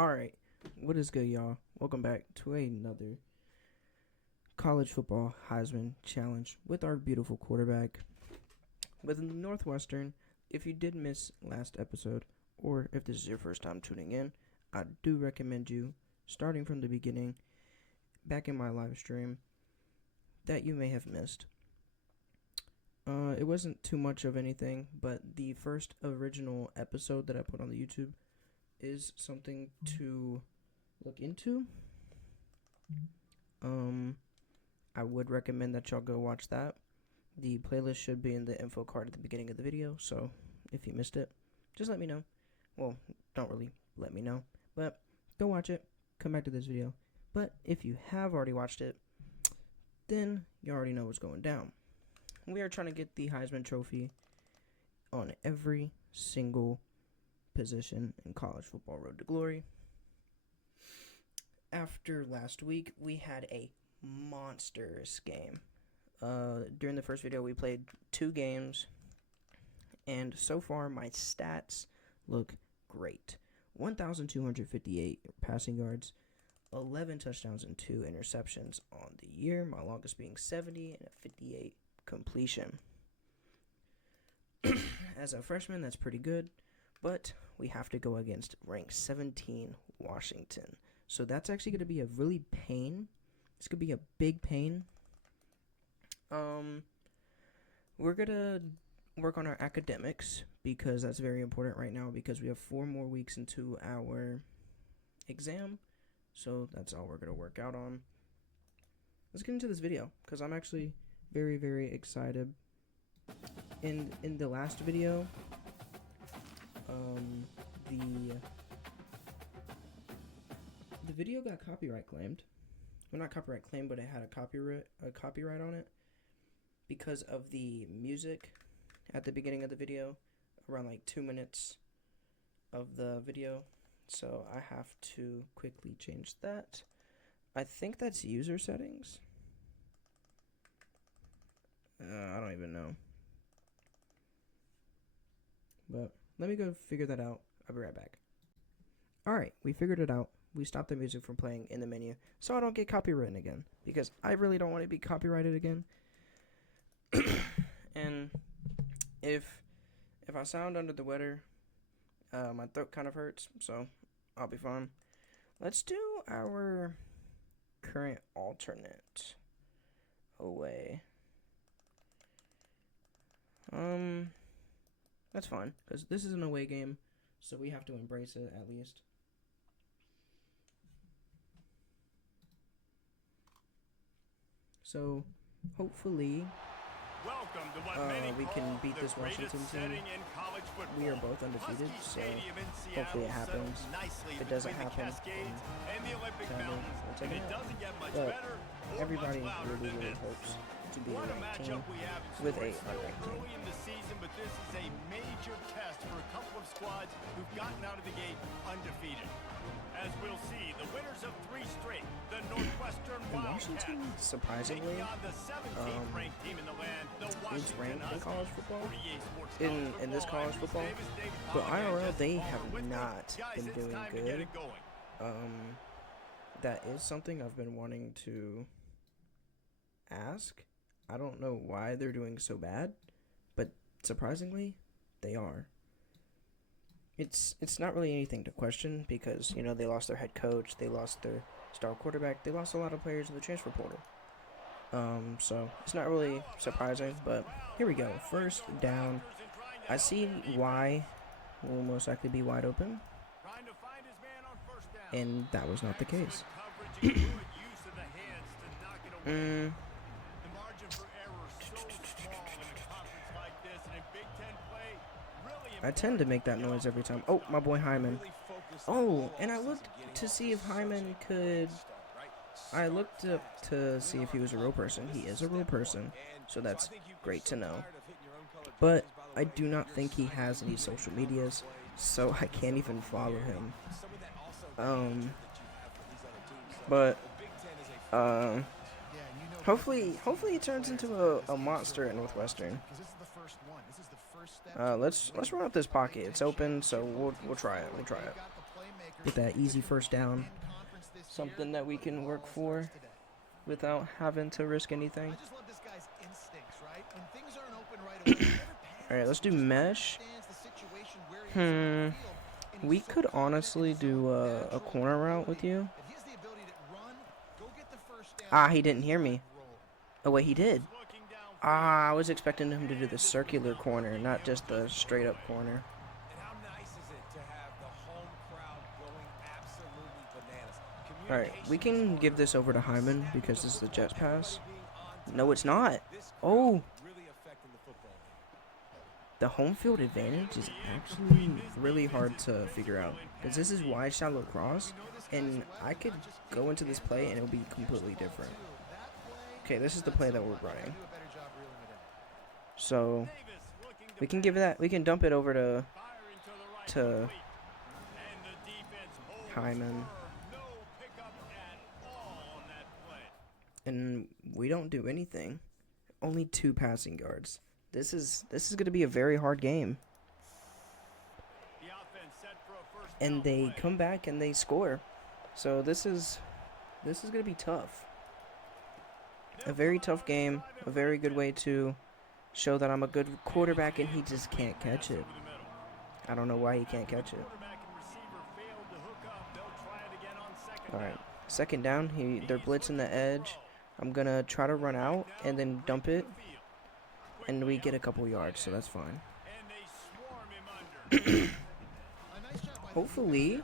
Alright, what is good, y'all? Welcome back to another college football Heisman challenge with our beautiful quarterback. With Northwestern, if you did miss last episode, or if this is your first time tuning in, I do recommend you starting from the beginning, back in my live stream, that you may have missed. It wasn't too much of anything, but the first original episode that I put on the YouTube is something to look into. I would recommend that y'all go watch that. The playlist should be in the info card at the beginning of the video, so if you missed it, just let me know. Well, don't really let me know, but go watch it, come back to this video. But if you have already watched it, then you already know what's going down. We are trying to get the Heisman Trophy on every single position in college football road to glory. After last week, we had a monstrous game. During the first video, we played 2 games, and so far my stats look great. 1,258 passing yards, 11 touchdowns and 2 interceptions on the year, my longest being 70 and a 58 completion. As a freshman, that's pretty good, but we have to go against ranked 17 Washington. So that's actually going to be a really pain. It's going to be a big pain. We're going to work on our academics because that's very important right now because we have 4 more weeks into our exam. So that's all we're going to work out on. Let's get into this video because I'm actually very, very excited. In the last video, the video got copyright claimed. Well, not copyright claimed, but it had a copyright on it because of the music at the beginning of the video, around like 2 minutes of the video. So I have to quickly change that. I think that's user settings. I don't even know. But let me go figure that out. I'll be right back. Alright, we figured it out. We stopped the music from playing in the menu so I don't get copywritten again because I really don't want to be copyrighted again. And if I sound under the weather, my throat kind of hurts, so I'll be fine. Let's do our current alternate away. That's fine, because this is an away game, so we have to embrace it at least. So, hopefully, we can beat this Washington team. We are both undefeated, so hopefully it happens. If it doesn't happen, we'll take it out. But everybody really, really hopes to be a ranked team with a unranked team. But this is a major test for a couple of squads who've gotten out of the gate undefeated. As we'll see, the winners of 3 straight, the Northwestern Wildcats. Washington, surprisingly, is ranked in college football, in this college football, but IRL, they have not been doing good. That is something I've been wanting to ask. I don't know why they're doing so bad, but surprisingly, they are. It's not really anything to question because, you know, they lost their head coach, they lost their star quarterback, they lost a lot of players in the transfer portal. So it's not really surprising, but here we go. First down. I see Y will most likely be wide open, and that was not the case. I tend to make that noise every time. Oh, my boy Hyman. Oh, and I looked to see if Hyman could... I looked up to see if he was a real person. He is a real person, so that's great to know. But I do not think he has any social medias, so I can't even follow him. Hopefully he turns into a monster at Northwestern. Let's run up this pocket. It's open, so we'll try it. Get that easy first down. Something that we can work for without having to risk anything. Alright, let's do mesh. We could honestly do a corner route with you. Ah, he didn't hear me. Oh, wait, he did. Ah, I was expecting him to do the circular corner, not just the straight up corner. Alright, we can give this over to Hyman because this is the jet pass. No, it's not. Oh! The home field advantage is actually really hard to figure out. Because this is wide shallow cross, and I could go into this play and it'll be completely different. Okay, this is the play that we're running. So, we can give that, we can dump it over to Hyman. And we don't do anything. Only 2 passing yards. This is going to be a very hard game. And they come back and they score. So this is going to be tough. A very tough game. A very good way to show that I'm a good quarterback and he just can't catch it. I don't know why he can't catch it. Alright. Second down. They're blitzing the edge. I'm going to try to run out and then dump it. And we get a couple yards, so that's fine. Hopefully.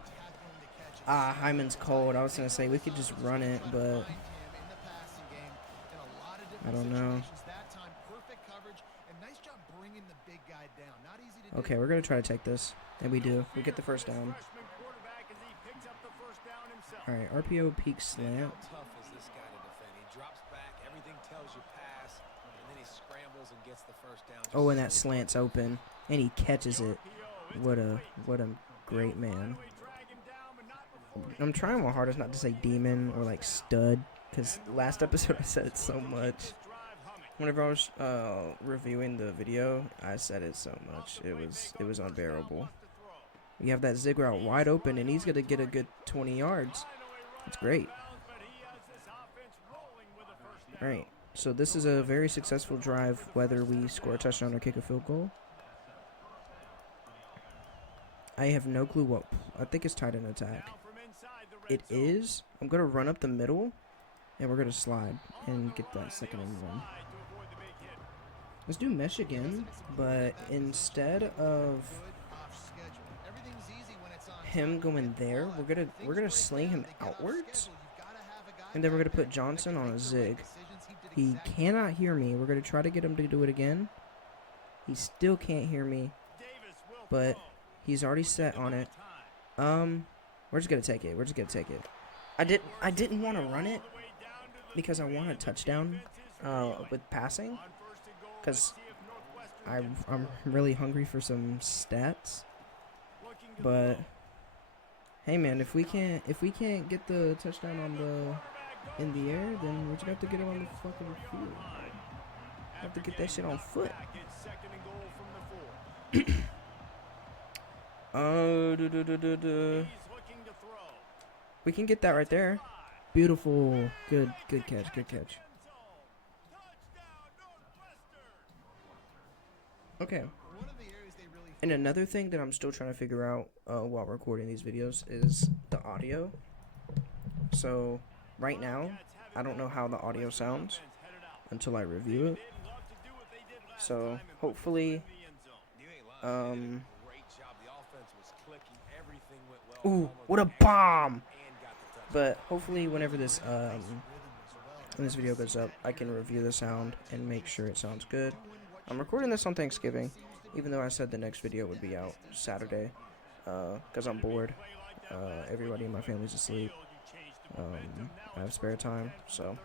Hyman's cold. I was going to say we could just run it, but I don't know. Okay, we're going to try to take this. And we do. We get the first down. Alright, RPO peak slant. Oh, and that slant's open, and he catches it. What a great man. I'm trying my hardest not to say demon or like stud, because last episode I said it so much. Whenever I was reviewing the video, I said it so much. It was unbearable. You have that zig route wide open, and he's gonna get a good 20 yards. That's great. All right. So this is a very successful drive, whether we score a touchdown or kick a field goal. I have no clue what. I think it's tight end attack. It is. I'm going to run up the middle, and we're going to slide and get that second and 1. Let's do mesh again, but instead of him going there, we're gonna sling him outwards, and then we're going to put Johnson on a zig. He cannot hear me. We're going to try to get him to do it again. He still can't hear me, but he's already set on it. We're just going to take it. We're just going to take it. I didn't want to run it because I want a touchdown with passing, because I'm really hungry for some stats. But hey man, if we can't get the touchdown in the air, then we just have to get it on the fucking field. Have to get that shit on foot. We can get that right there. Beautiful. Good catch. Good catch. Okay. And another thing that I'm still trying to figure out while recording these videos is the audio. So right now, I don't know how the audio sounds until I review it. So hopefully, ooh, what a bomb! But hopefully, whenever this when this video goes up, I can review the sound and make sure it sounds good. I'm recording this on Thanksgiving, even though I said the next video would be out Saturday, because I'm bored. Everybody in my family's asleep. I have spare time, so.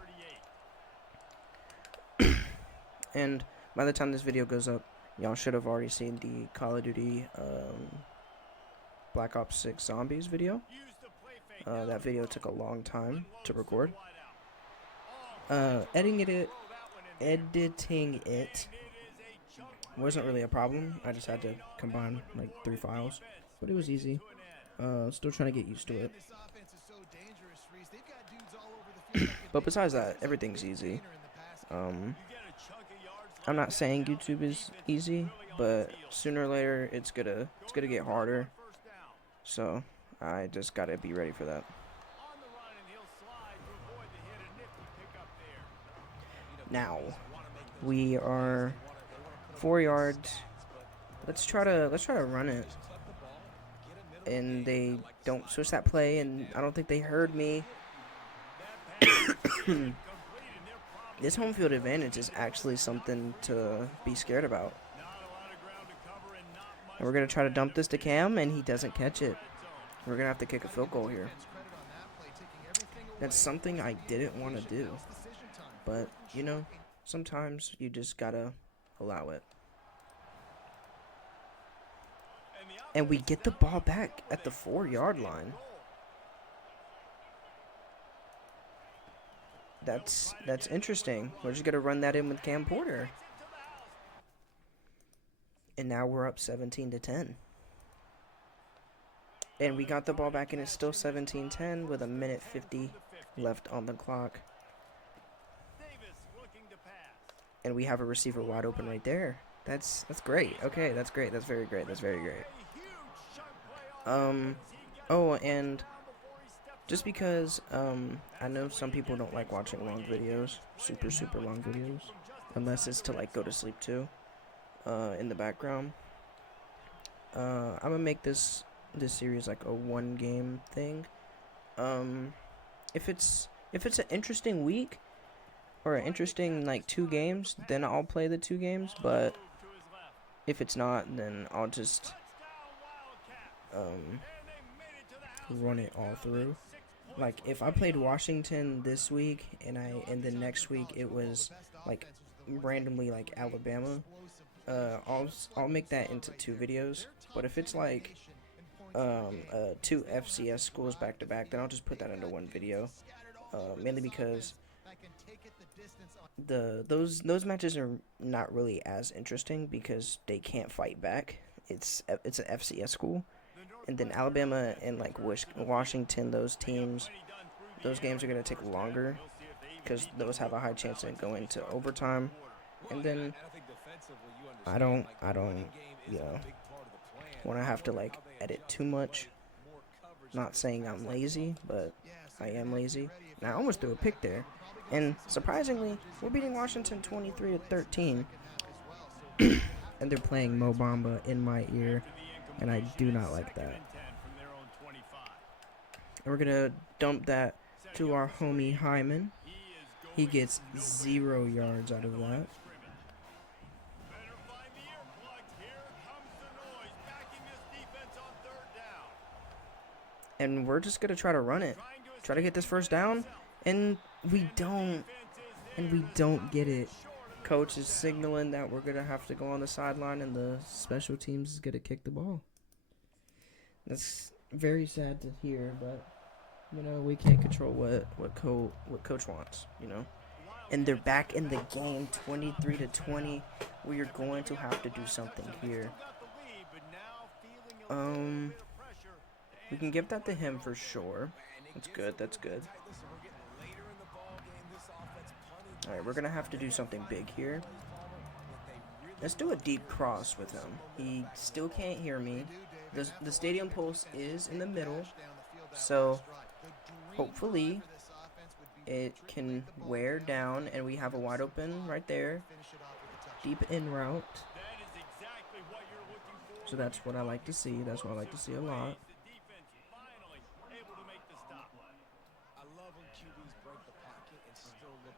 And by the time this video goes up, y'all should have already seen the Call of Duty Black Ops 6 Zombies video. That video took a long time to record. Editing it wasn't really a problem. I just had to combine like 3 files, but it was easy. Still trying to get used to it. But besides that, everything's easy. I'm not saying YouTube is easy, but sooner or later it's gonna get harder. So I just gotta be ready for that. Now we are 4 yards. Let's try to run it. And they don't switch that play, and I don't think they heard me. This home field advantage is actually something to be scared about. And we're going to try to dump this to Cam, and he doesn't catch it. We're going to have to kick a field goal here. That's something I didn't want to do. But, you know, sometimes you just got to allow it. And we get the ball back at the 4-yard line. That's interesting. We're just going to run that in with Cam Porter. And now we're up 17-10. And we got the ball back, and it's still 17-10 with 1:50 left on the clock. And we have a receiver wide open right there. That's great. Okay, that's great. That's very great. That's very great. Oh, and just because I know some people don't like watching long videos, super long videos, unless it's to like go to sleep too, in the background. I'm gonna make this series like a 1-game thing. If it's an interesting week or an interesting like 2 games, then I'll play the 2 games. But if it's not, then I'll just run it all through. Like if I played Washington this week and the next week it was like randomly like Alabama, I'll make that into 2 videos. But if it's like 2 FCS schools back to back, then I'll just put that into 1 video. Mainly because those matches are not really as interesting because they can't fight back. It's an FCS school. And then Alabama and like Washington, those games are going to take longer because those have a high chance to go into overtime. And then I don't want to have to like edit too much. Not saying I'm lazy, but I am lazy. Now I almost threw a pick there. And surprisingly, we're beating Washington 23-13. And they're playing Mo Bamba in my ear. And I do not like that. And we're going to dump that to our homie Heisman. He gets 0 yards out of that. And we're just going to try to run it. Try to get this first down. And we don't. And we don't get it. Coach is signaling that we're going to have to go on the sideline and the special teams is going to kick the ball. That's very sad to hear, but, you know, we can't control what Coach wants, you know. And they're back in the game, 23-20. We are going to have to do something here. We can give that to him for sure. That's good, that's good. Alright, we're going to have to do something big here. Let's do a deep cross with him. He still can't hear me. The stadium post is in the middle, so hopefully it can wear down and we have a wide open right there. Deep in route. So that's what I like to see. That's what I like to see a lot.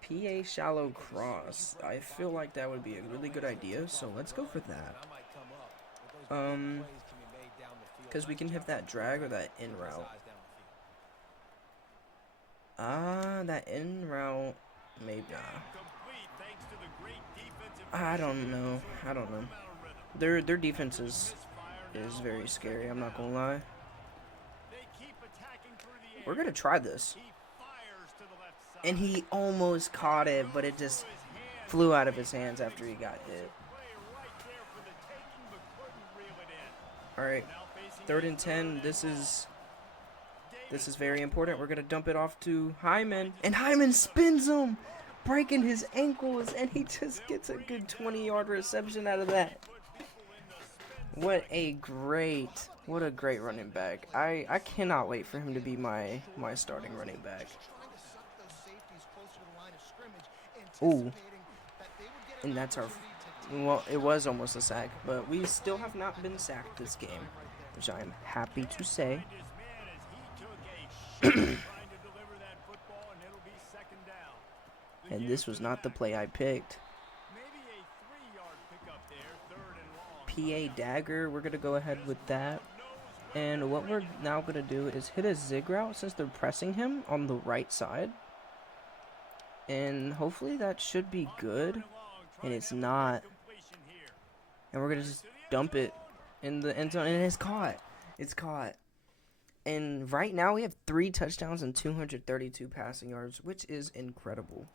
PA shallow cross. I feel like that would be a really good idea, so let's go for that. Because we can hit that drag or that in route. That in route, maybe. I don't know. Their defense is very scary. I'm not gonna lie. We're gonna try this. And he almost caught it, but it just flew out of his hands after he got hit. All right. 3rd and 10. This is This is very important. We're going to dump it off to Hyman. And Hyman spins him, breaking his ankles. And he just gets a good 20-yard reception out of that. What a great running back. I cannot wait for him to be my starting running back. Ooh. And that's our... Well, it was almost a sack, but we still have not been sacked this game, which I am happy to say. And this was not the play I picked. PA dagger, we're going to go ahead with that. And what we're now going to do is hit a zig route since they're pressing him on the right side. And hopefully that should be good. And it's not. And we're going to just dump it in the end zone. And it's caught. It's caught. And right now we have 3 touchdowns and 232 passing yards, which is incredible.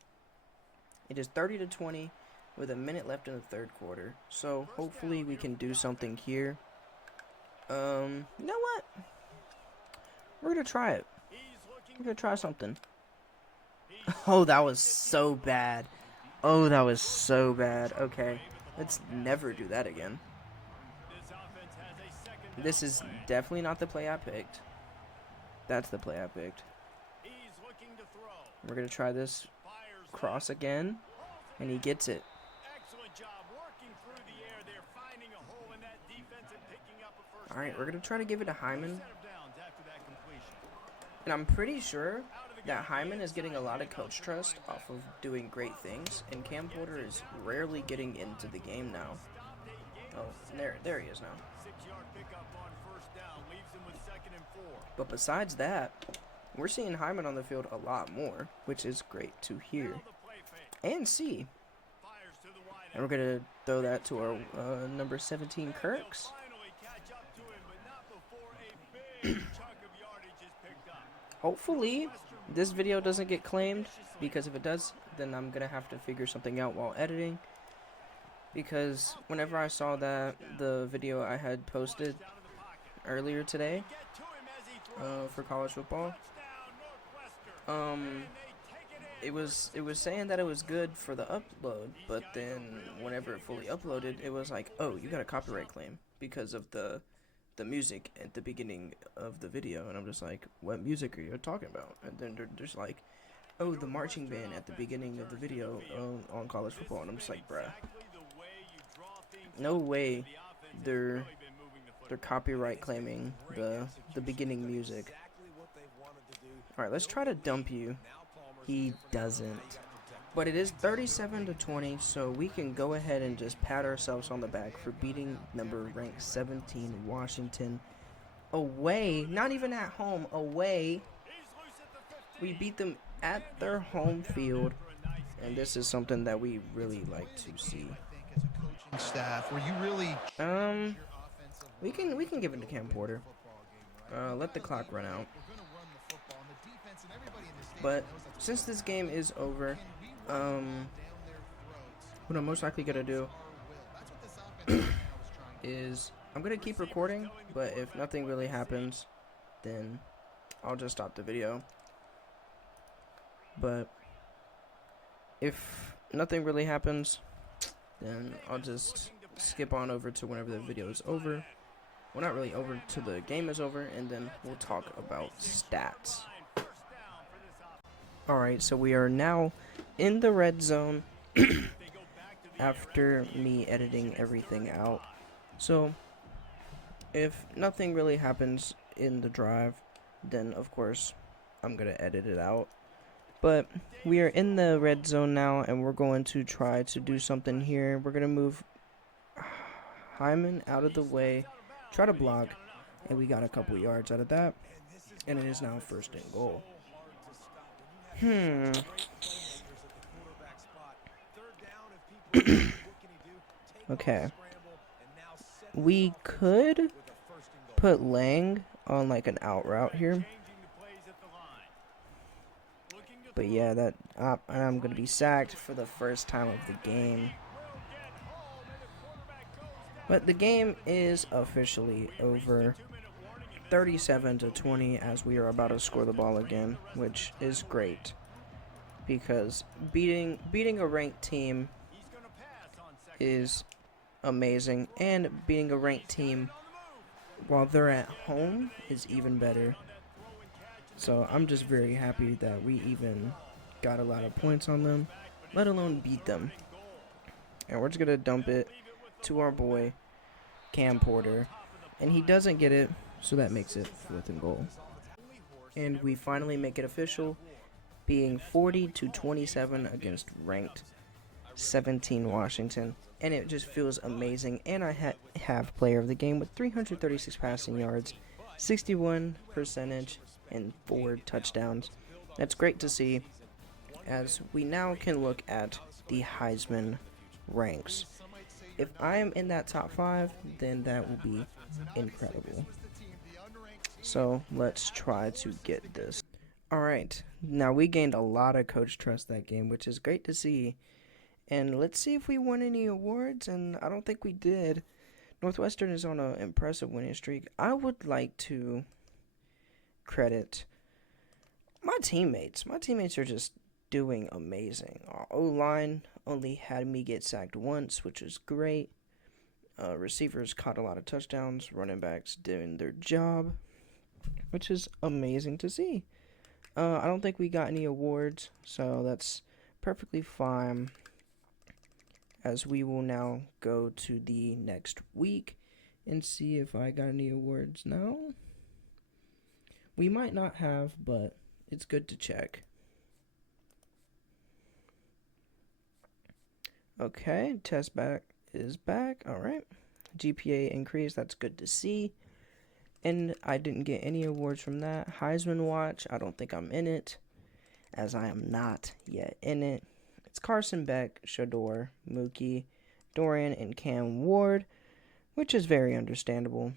It is 30-20 with a minute left in the third quarter. So hopefully we can do something here. You know what? We're going to try it. We're going to try something. Oh, that was so bad. Oh, that was so bad. Okay, let's never do that again. This is definitely not the play I picked. That's the play I picked. We're going to try this cross again, and he gets it. All right, we're going to try to give it to Hyman. And I'm pretty sure that Hyman is getting a lot of coach trust off of doing great things, and Cam Porter is rarely getting into the game now. Oh, there he is now. But besides that, we're seeing Hyman on the field a lot more, which is great to hear and see. And we're going to throw that to our number 17, Kirks. Hopefully this video doesn't get claimed, because if it does, then I'm going to have to figure something out while editing. Because whenever I saw that the video I had posted earlier today for college football, it was saying that it was good for the upload, but then whenever it fully uploaded, it was like, oh, you got a copyright claim because of the music at the beginning of the video. And I'm just like, what music are you talking about? And then they're just like, oh, the marching band at the beginning of the video on college football. And I'm just like, bruh, no way they're copyright claiming the beginning music. All right, let's try to dump you. He doesn't. But it is 37-20, so we can go ahead and just pat ourselves on the back for beating number ranked 17 Washington away. Not even at home, away. We beat them at their home field, and this is something that we really like to see. We can give it to Cam Porter. Let the clock run out. But since this game is over, what I'm most likely gonna do is I'm gonna keep recording, but if nothing really happens, then I'll just stop the video. But if nothing really happens, then I'll just skip on over to whenever the video is over. Well, not really over till the game is over, and then we'll talk about stats. Alright, so we are now in the red zone after me editing everything out. So, if nothing really happens in the drive, then of course I'm going to edit it out. But we are in the red zone now, and we're going to try to do something here. We're going to move Hyman out of the way, try to block, and we got a couple yards out of that. And it is now 1st and goal. Okay. We could put Lang on like an out route here. But yeah, that I'm going to be sacked for the first time of the game. But the game is officially over. 37-20 as we are about to score the ball again, which is great because beating a ranked team is amazing, and beating a ranked team while they're at home is even better. So I'm just very happy that we even got a lot of points on them, let alone beat them. And we're just gonna dump it to our boy Cam Porter, and he doesn't get it, so that makes it 4th and goal. And we finally make it official, being 40-27 against ranked 17 Washington. And it just feels amazing. And I have player of the game with 336 passing yards, 61 percentage, and 4 touchdowns. That's great to see, as we now can look at the Heisman ranks. If I am in that top 5, then that will be incredible. So let's try to get this. Alright, now we gained a lot of coach trust that game, which is great to see. And let's see if we won any awards, and I don't think we did. Northwestern is on an impressive winning streak. I would like to credit my teammates. My teammates are just doing amazing. Our O-line only had me get sacked once, which is great. Receivers caught a lot of touchdowns. Running backs doing their job, which is amazing to see. I don't think we got any awards, so that's perfectly fine, as we will now go to the next week and see if I got any awards now. We might not have, but it's good to check. Okay, test back is back. All right. GPA increase, that's good to see. And I didn't get any awards from that. Heisman watch, I don't think I'm in it, as I am not yet in it. It's Carson Beck, Shador, Mookie, Dorian, and Cam Ward, which is very understandable.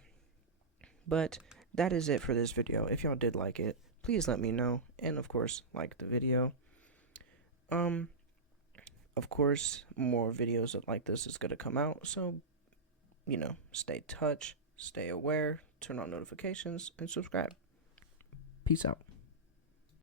But that is it for this video. If y'all did like it, please let me know. And of course, like the video. Of course, more videos like this is going to come out. So, stay in touch, stay aware, turn on notifications, and subscribe. Peace out.